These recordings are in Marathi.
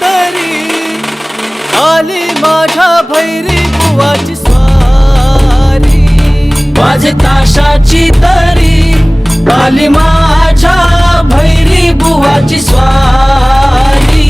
तरी आली माझ्या भैरी बुवाची स्वारी वाजे ताशाची तरी आली माझ्या भैरी बुवाची स्वारी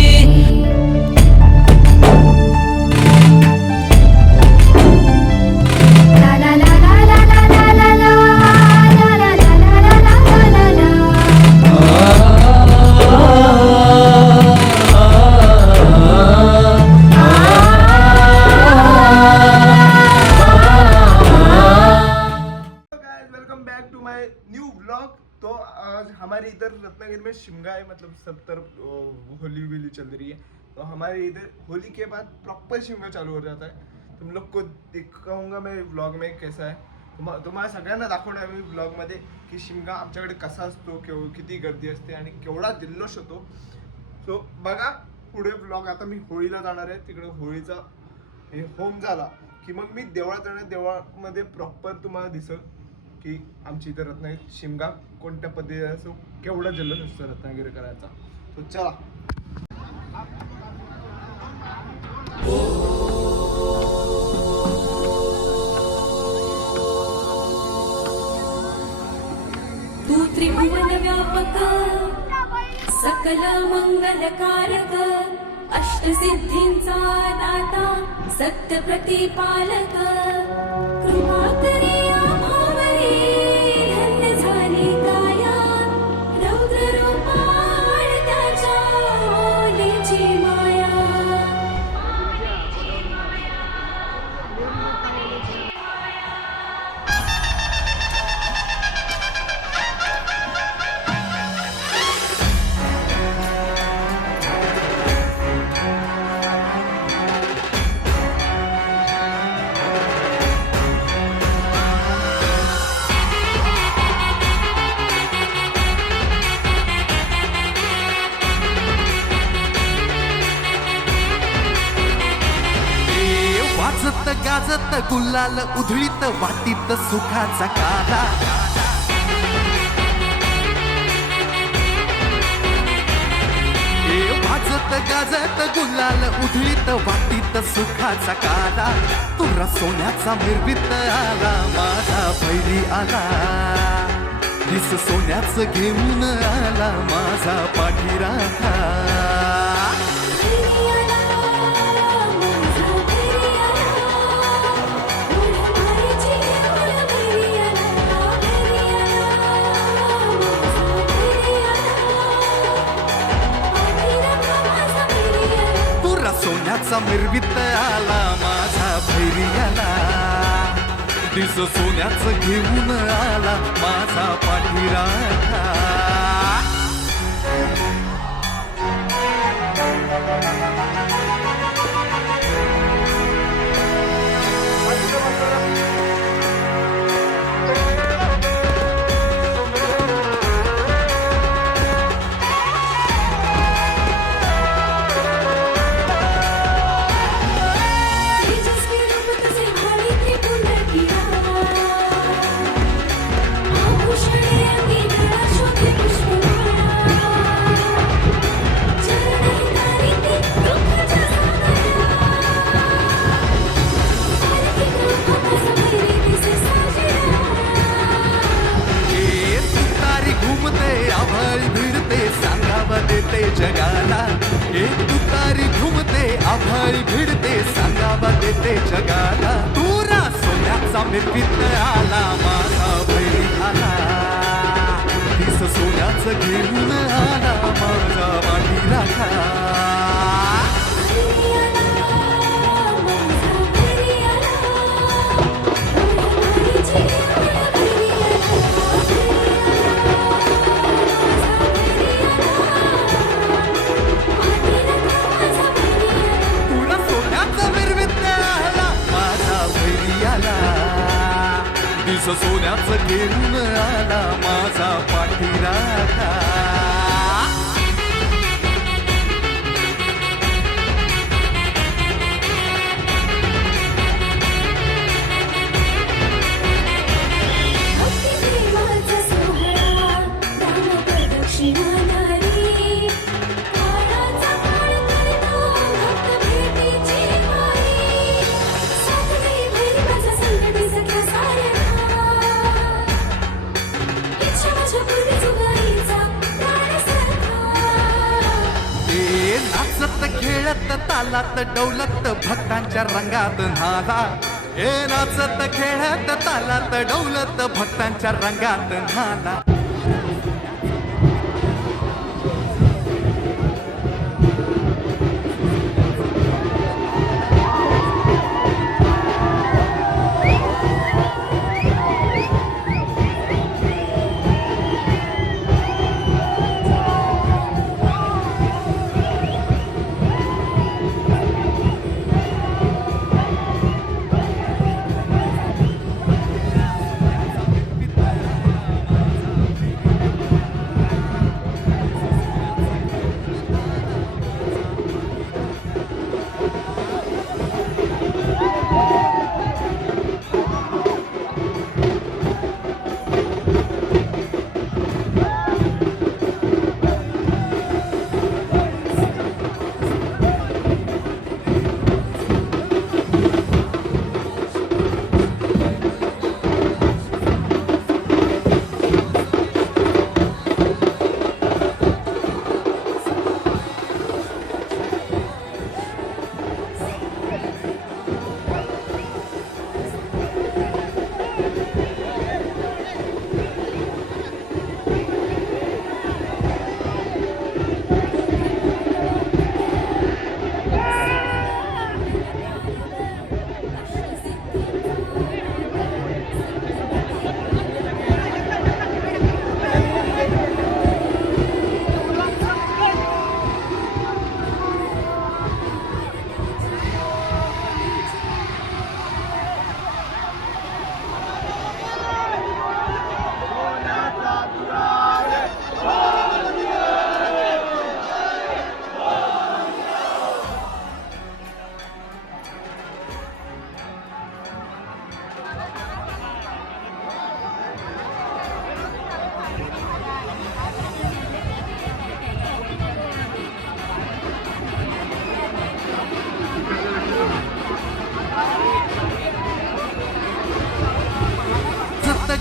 तो आज हमारे इधर रत्नागिरी में शिमगा है, मतलब सब तरफ होली वोली चल रही है। तो हमारे इधर होली के बाद प्रॉपर शिमगा चालू हो जाता है। तुम लोग को दिखाऊंगा मैं व्लॉग में कैसा है, तुम्हाला सगळ्यांना दाखवणार मी व्लॉग मध्ये की शिमगा आमच्याकडे कसा असतो, किती गर्दी असते आणि केवढा जल्लोष होतो। सो बघा पुढे व्लॉग। आता मी होळीला जाणार आहे, तिकडे होळीचा हे होम झाला की मग मी देवळात जाणार, देवळामध्ये प्रॉपर तुम्हाला दिसेल की आमची इथं रत्नागिरी शिमगा कोणत्या पद्धतीने असो, केवढा जल्लोष असतो रत्नागिरीकरांचा। तो चला तू त्रिभुवन व्यापक सकल मंगलकारक अष्टसिद्धींचा दाता सत्य प्रतिपालक कृपा करी आम्हावरी धन्य झाली काया रौद्र रूपाळ त्याच्या ओलीची माया। वाजत गाजत गुलाल उधळीत वाटीत सुखाचा काला वाजत गाजत गुलाल उधळीत वाटीत सुखाचा काला तुरा सोन्याचा मिरवीत आला माझा भैरी आला दिस सोन्याच घेऊन आला माझा पाठीराखा सोन्याचा मिरवीत आला माझा भैरी आला दिस सोन्याचं घेऊन आला माझा पाठीराखा जगाला एक तुतारी घुमते आभाळी भिडते सांगावा देते जगाला तुरा सोन्याचा मिरवीत आला माझा भैरी आला दिस सोन्याचं घेऊन आला माझा पाठीराखा सोन्याचं घेऊन आला माझा पाठीराखा प्रदक्षिणा नाचत खेळत तालात डौलत भक्तांच्या रंगात न्हाला. हे नाचत खेळत तालात डौलत भक्तांच्या रंगात न्हाला.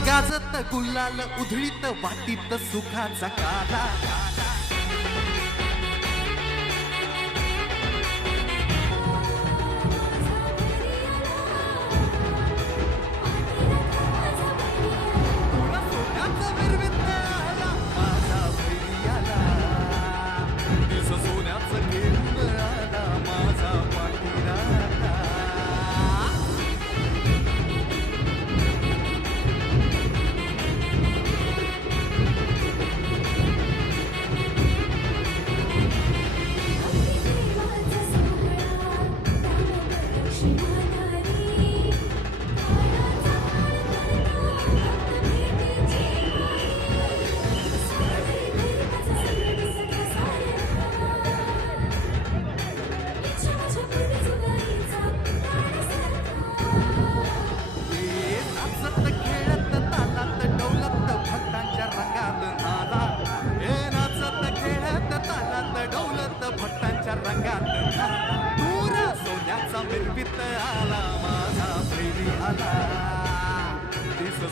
गाजत गुलाल उधळीत वाटीत सुखाचा काला. सोन्याचं घेऊन आला माझा पाठीराखा. सोन्याचा निर्मित आला माझा प्रेमी आला.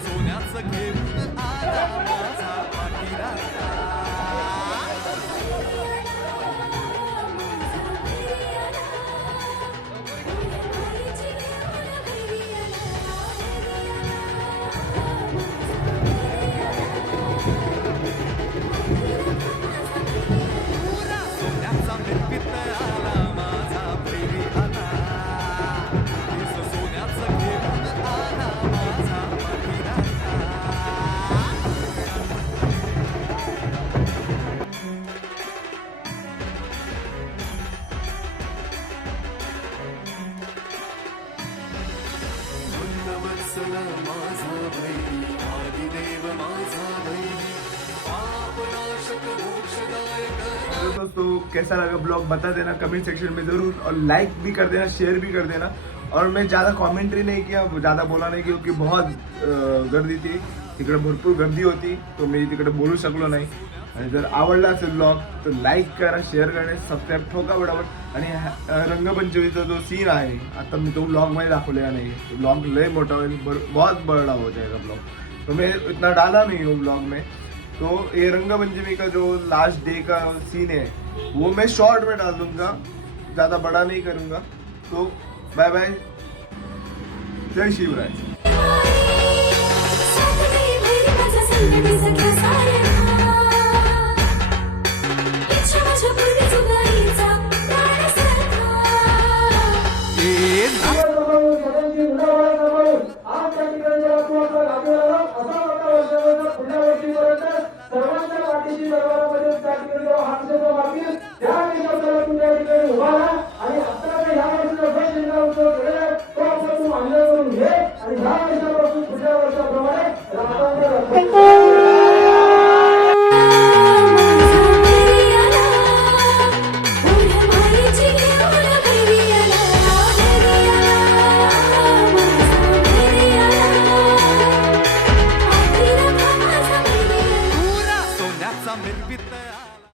सोन्याचं घेऊन आला माझा पाठीराखा. वत्सल माझा बैरी आदिदेव माझा बैरी पापनाशक मोक्षदायक. तो दोस्तों कैसा लगा ब्लॉग बता देना कमेंट सेक्शन में ज़रूर, और लाइक भी कर देना, शेयर भी कर देना. और मैं ज़्यादा कॉमेंट्री नहीं किया, ज़्यादा बोला नाही क्योंकि बहुत गर्दी थी तिकडे, भरपूर गर्दी होती, तो मी तिकडे बोलू शकलो नाही. आणि जर आवडला असेल ब्लॉग तर लाईक करा, शेअर करा, सबस्क्राईब ठोका बरोबर. आणि रंगपंचमीचा जो सीन आहे आता मी तो ब्लॉगमध्ये दाखवलेला नाही. ब्लॉग लय मोठा होईल, बहुत बड़ा हो जाएगा ब्लॉग, तो मैं इतना डाला नहीं हूँ ब्लॉग में. तो ये रंगमंचमी का जो लास्ट डे का सीन है वो मैं शॉर्ट में डाल दूंगा, ज़्यादा बड़ा नहीं करूंगा। तो बाय बाय, जय शिवराय। साथ गई भैरी माझ्या संकटी सख्या साऱ्या